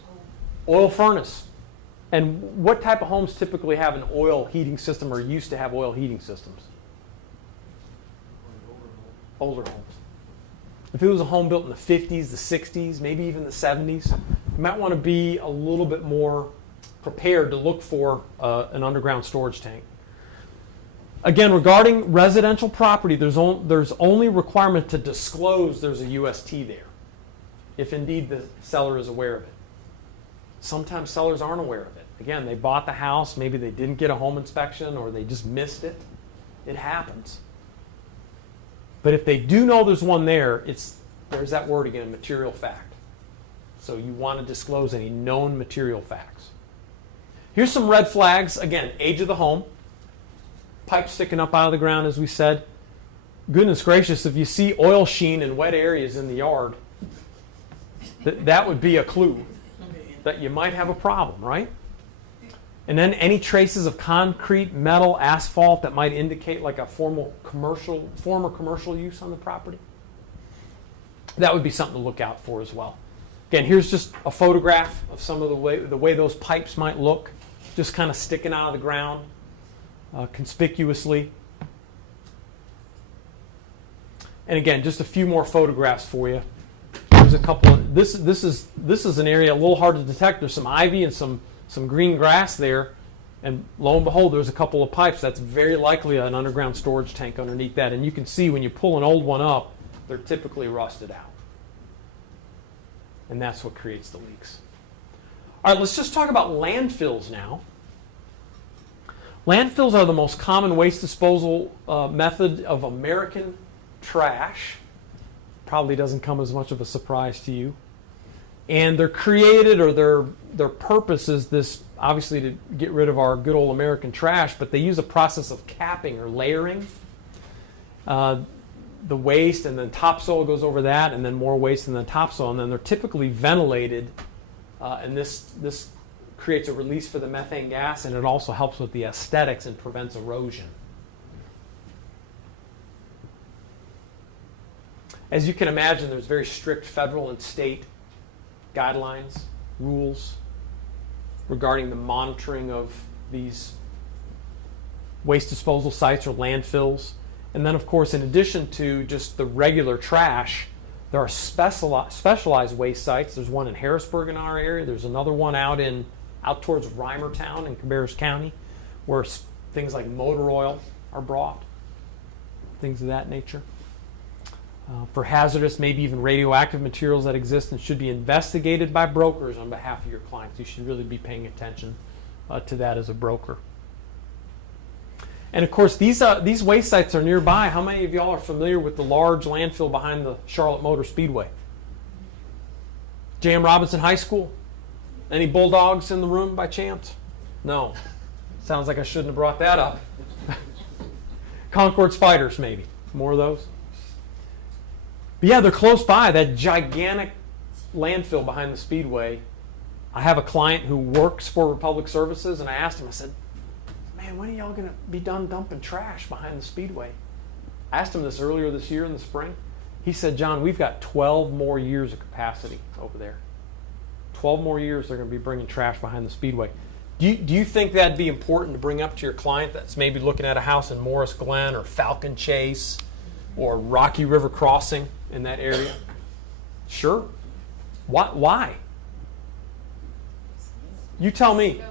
oil furnace. And what type of homes typically have an oil heating system or used to have oil heating systems? Older homes. If it was a home built in the 50s, the 60s, maybe even the 70s, you might want to be a little bit more prepared to look for an underground storage tank. Again, regarding residential property, there's only requirement to disclose there's a UST there, if indeed the seller is aware of it. Sometimes sellers aren't aware of it. Again, they bought the house, maybe they didn't get a home inspection or they just missed it. It happens. But if they do know there's one there, there's that word again, material fact. So you want to disclose any known material facts. Here's some red flags. Again, age of the home. Pipe sticking up out of the ground, as we said. Goodness gracious, if you see oil sheen in wet areas in the yard, that would be a clue that you might have a problem, right? And then any traces of concrete, metal, asphalt that might indicate like a former commercial use on the property. That would be something to look out for as well. Again, here's just a photograph of some of the way those pipes might look, just kind of sticking out of the ground conspicuously. And again, just a few more photographs for you. There's a couple of, this is an area a little hard to detect. There's some ivy and some green grass there, and lo and behold, there's a couple of pipes. That's very likely an underground storage tank underneath that. And you can see when you pull an old one up, they're typically rusted out. And that's what creates the leaks. All right, let's just talk about landfills now. Landfills are the most common waste disposal method of American trash. Probably doesn't come as much of a surprise to you. And they're created, or their purpose is this, obviously to get rid of our good old American trash, but they use a process of capping or layering the waste, and then topsoil goes over that, and then more waste, and then topsoil, and then they're typically ventilated, and this creates a release for the methane gas, and it also helps with the aesthetics and prevents erosion. As you can imagine, there's very strict federal and state guidelines, rules regarding the monitoring of these waste disposal sites or landfills. And then, of course, in addition to just the regular trash, there are specialized waste sites. There's one in Harrisburg in our area. There's another one out towards Reimertown in Cabarrus County, where things like motor oil are brought, things of that nature. For hazardous, maybe even radioactive materials that exist and should be investigated by brokers on behalf of your clients. You should really be paying attention to that as a broker. And of course, these waste sites are nearby. How many of y'all are familiar with the large landfill behind the Charlotte Motor Speedway? J.M. Robinson High School? Any Bulldogs in the room by chance? No. Sounds like I shouldn't have brought that up. Concord Spiders, maybe. More of those? But yeah, they're close by, that gigantic landfill behind the Speedway. I have a client who works for Republic Services, and I asked him, I said, man, when are y'all going to be done dumping trash behind the Speedway? I asked him this earlier this year in the spring. He said, John, we've got 12 more years of capacity over there. 12 more years they're going to be bringing trash behind the Speedway. Do you think that'd be important to bring up to your client that's maybe looking at a house in Morris Glen or Falcon Chase or Rocky River Crossing in that area? Sure. Why? You tell me.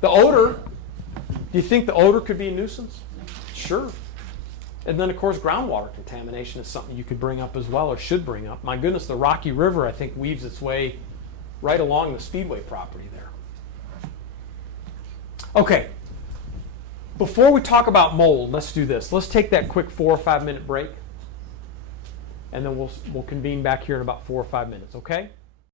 The odor. Do you think the odor could be a nuisance? Sure. And then, of course, groundwater contamination is something you could bring up as well, or should bring up. My goodness, the Rocky River, I think, weaves its way right along the Speedway property there. Okay. Before we talk about mold, let's do this. Let's take that quick 4 or 5 minute break, and then we'll convene back here in about 4 or 5 minutes, okay?